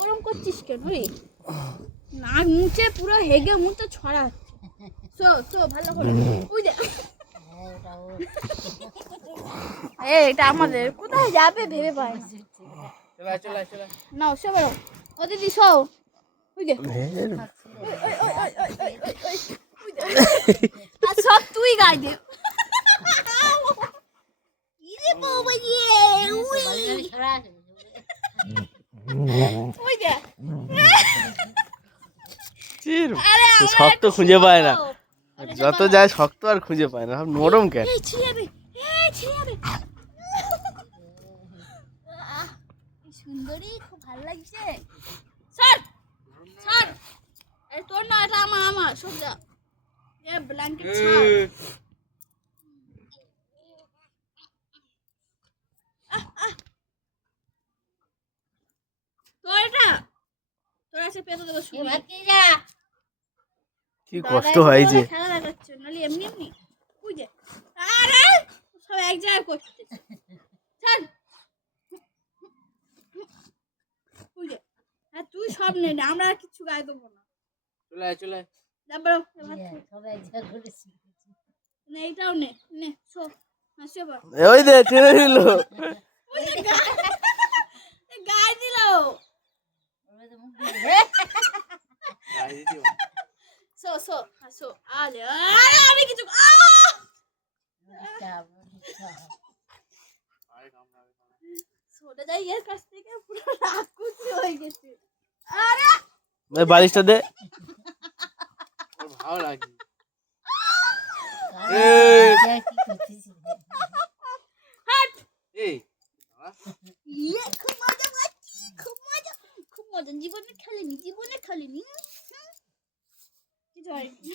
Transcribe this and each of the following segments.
ওরম করছিস কেন রে? নাক মুছে পুরো হেগে মুতে ছড়াচ্ছে। সো ভালো করে ওই যে এটা আমাদের কোথায় যাবে ভেবে পাই না। চলা নাও সো বড় ও দিদি সো ওই যে আর সব তুই গাই দে ইরে বাবা ইয়ে ওই যে শক্ত খুঁজে পায় না, যত যায় শক্ত আর খুঁজে পায় না, সব নরম কেন? সুন্দরী খুব ভালো লাগছে। স্যার স্যার এই তোর না এটা আমার সোজা এ ব্ল্যাঙ্কেট ছাড়। তোর এটা তোর এসে পেতে দেবো শুনি কি কষ্ট হয়েছে। খেলা দেখাচ্ছে নালি এমনি এমনি বুঝে আরে সব এক জায়গায় করতে স্যার বুঝে হ্যাঁ তুই সব নে না আমরা আর কিছু গায়ে দেবো না। চলে তারপর না এইটাও নে নে শো হাসে বা ওই দে ছেড়ে দিল, গায়ে দিল সো হাসো আলে আরে আমি কিছু সোটা যাই এর কাছ থেকে পুরো রাকুচি হয়ে গেছে। আরে বালিশটা দে, ভালো লাগে। ইয়ে খুব মজা পাচ্ছি খুব মজা জীবনে খেলিনি কিছু হয়নি।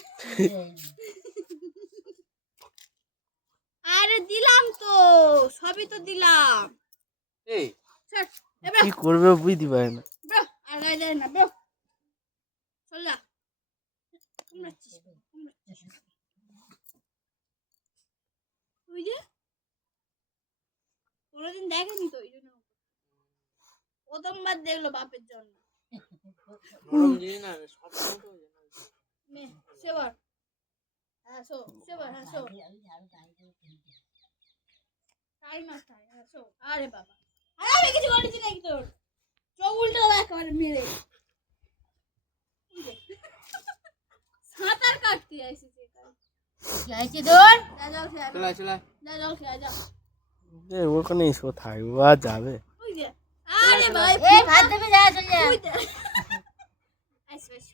আরে দিলাম তো সবই তো দিলাম। কি করবে বুঝতে পারে না। ব্রো আর গায়ে দেয় না ব্রো চল যা ওই যে কোনোদিন দেখেনি তো ওই জন্য প্রথমবার দেখলো বাপের জন্য নে সেবার হ্যাঁ সেবার হ্যাঁ তাই না তাই হ্যাঁ আরে বাবা আরে আমি কিছু করেছি নাকি তোর চোখ উল্টে দেবো একেবারে মেরে সাঁতার কাটতে আসিস জল খেয়ে যা ওখানে এসো থাকবো আর যাবে। আরে ভাই ভাত